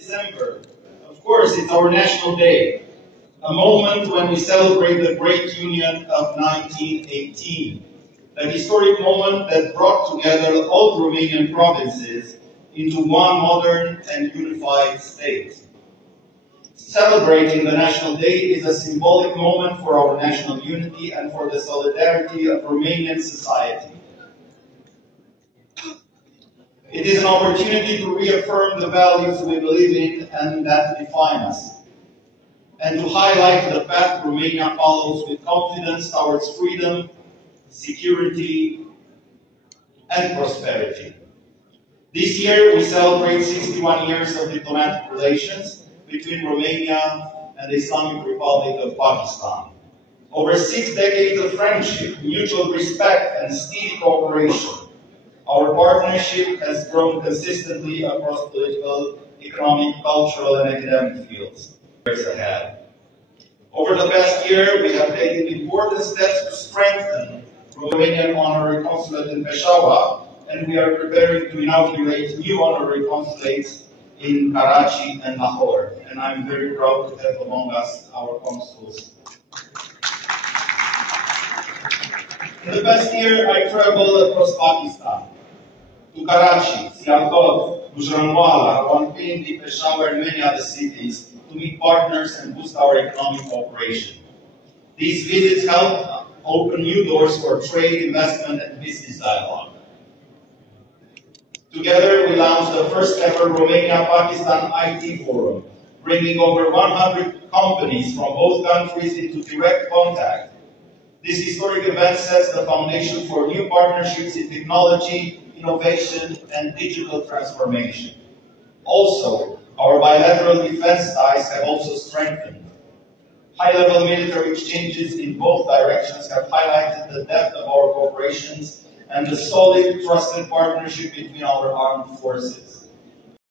December, of course, it's our National Day, a moment when we celebrate the Great Union of 1918, a historic moment that brought together all Romanian provinces into one modern and unified state. Celebrating the National Day is a symbolic moment for our national unity and for the solidarity of Romanian society. It is an opportunity to reaffirm the values we believe in and that define us, and to highlight the path Romania follows with confidence towards freedom, security, and prosperity. This year, we celebrate 61 years of diplomatic relations between Romania and the Islamic Republic of Pakistan. Over 6 decades of friendship, mutual respect, and steady cooperation, our partnership has grown consistently across political, economic, cultural, and academic fields. Years ahead. Over the past year, we have taken important steps to strengthen Romanian honorary consulate in Peshawar, and we are preparing to inaugurate new honorary consulates in Karachi and Lahore. And I'm very proud to have among us our consuls. In the past year, I traveled across Pakistan, to Karachi, Sialkot, Gujranwala, Rawalpindi, Peshawar, and many other cities to meet partners and boost our economic cooperation. These visits help open new doors for trade, investment, and business dialogue. Together, we launched the first ever Romania-Pakistan IT Forum, bringing over 100 companies from both countries into direct contact. This historic event sets the foundation for new partnerships in technology, innovation, and digital transformation. Also, our bilateral defense ties have also strengthened. High-level military exchanges in both directions have highlighted the depth of our cooperations and the solid, trusted partnership between our armed forces.